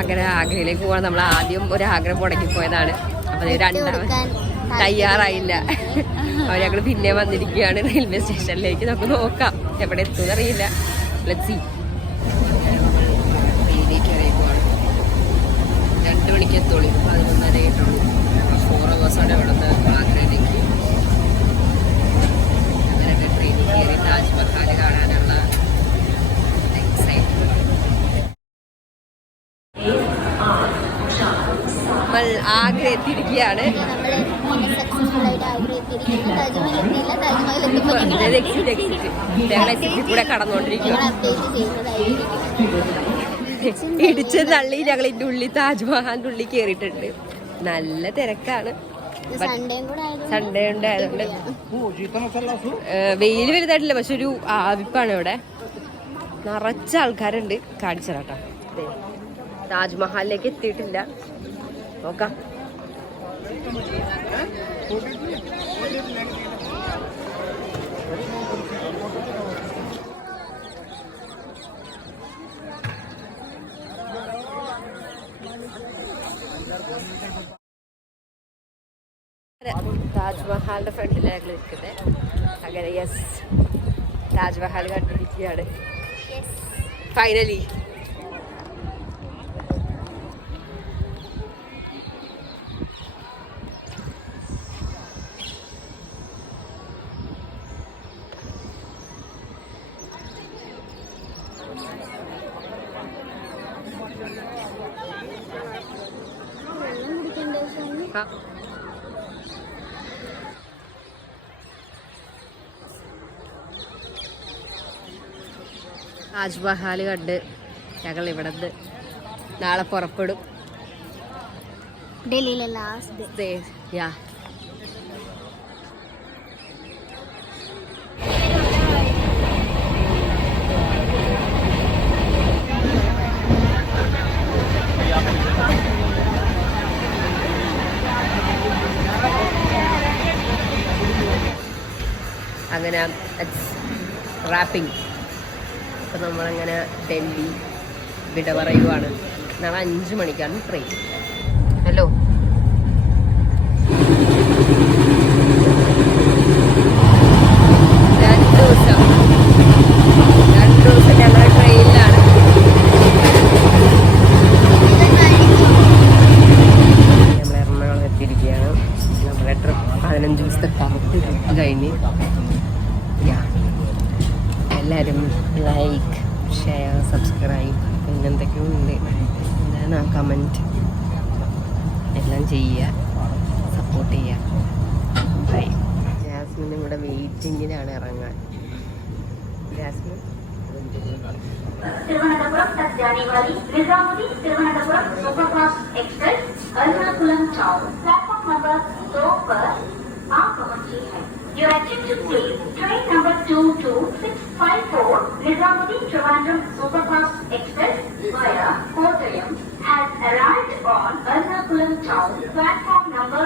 അങ്ങനെ ആഗ്രയിലേക്ക് പോകാൻ നമ്മൾ ആദ്യം ഒരു ആഗ്രഹം മുടങ്ങിപ്പോയതാണ്. അപ്പൊ രണ്ടാമത് തയ്യാറായില്ല. അവർ ഞങ്ങൾ പിന്നെ വന്നിരിക്കുകയാണ് റെയിൽവേ സ്റ്റേഷനിലേക്ക്. നമുക്ക് നോക്കാം എവിടെ എത്തുമെന്ന് അറിയില്ല. Let's see. 2 മണിക്ക് എത്തുള്ളൂ. 11:30 ആയിട്ടുള്ളൂ. 4 hours ഇവിടുന്ന് ആഗ്രയിലേക്ക്. അങ്ങനെയൊക്കെ ട്രെയിനിൽ കയറി താജ്മഹൽ കാണാനുള്ള നമ്മൾ ആഗ്ര എത്തിയിരിക്കുകയാണ്. കൂടെ കടന്നുകൊണ്ടിരിക്കുകയാണ്. ഇടിച്ച് തള്ളി ഞങ്ങൾ ഇതിൻ്റെ ഉള്ളിൽ താജ്മഹലിൻ്റെ ഉള്ളിൽ കയറിയിട്ടുണ്ട്. നല്ല തിരക്കാണ്. സൺഡേ ഉണ്ടായതുകൊണ്ട് വെയിൽ വലുതായിട്ടില്ല, പക്ഷെ ഒരു ആവിപ്പാണ് ഇവിടെ. നിറച്ച ആൾക്കാരുണ്ട്. കാണിച്ചു തരാട്ടോ. താജ്മഹലിലേക്ക് എത്തിയിട്ടില്ല. നോക്കാം. താജ്മഹലിന്റെ ഫ്രണ്ടിലാണ് നിൽക്കുന്നത്. അങ്ങനെ യെസ്, താജ്മഹൽ കണ്ടിരിക്കുകയാണ് ഫൈനലി. താജ്മഹൽ കണ്ട് ഞങ്ങൾ ഇവിടെ നിന്ന് നാളെ പുറപ്പെടും. ഡൽഹിയിലെ ലാസ്റ്റ് ഡേ. യാ. അങ്ങനെ റാപ്പിംഗ്. അപ്പം നമ്മളങ്ങനെ ഡൽഹി വിട പറയുവാണ്. നാളെ 5 മണിക്കാണ് ട്രെയിൻ. ഹലോ, രണ്ട് ദിവസം ഞങ്ങൾ ട്രെയിനിലാണ്. നമ്മൾ എറണാകുളം എത്തിയിരിക്കുകയാണ്. നമ്മുടെ ട്രിപ്പ് 15 ദിവസത്തെ കറക്റ്റ് ട്രിപ്പ് കഴിഞ്ഞ്. എല്ലാവരും ലൈക്ക്, ഷെയർ, സബ്സ്ക്രൈബ്, പിന്നെ എന്തൊക്കെയോ ഉണ്ട്, എന്താണ് കമൻറ്റ് എല്ലാം ചെയ്യുക, സപ്പോർട്ട് ചെയ്യുക. ബൈ. ജാസ്മിനും കൂടെ വെയിറ്റിങ്ങിലാണ് ഇറങ്ങാൻ. ജാസ്മിൻ തിരുവനന്തപുരം तक जाने वाली Nizamuddin Thiruvananthapuram superfast express Ernakulam town platform number 2 पर आ पहुंची है. Your attention please. Train number 22654 Nizamuddin Trivandrum Superfast Express via Kottayam has arrived on Ernakulam Town platform number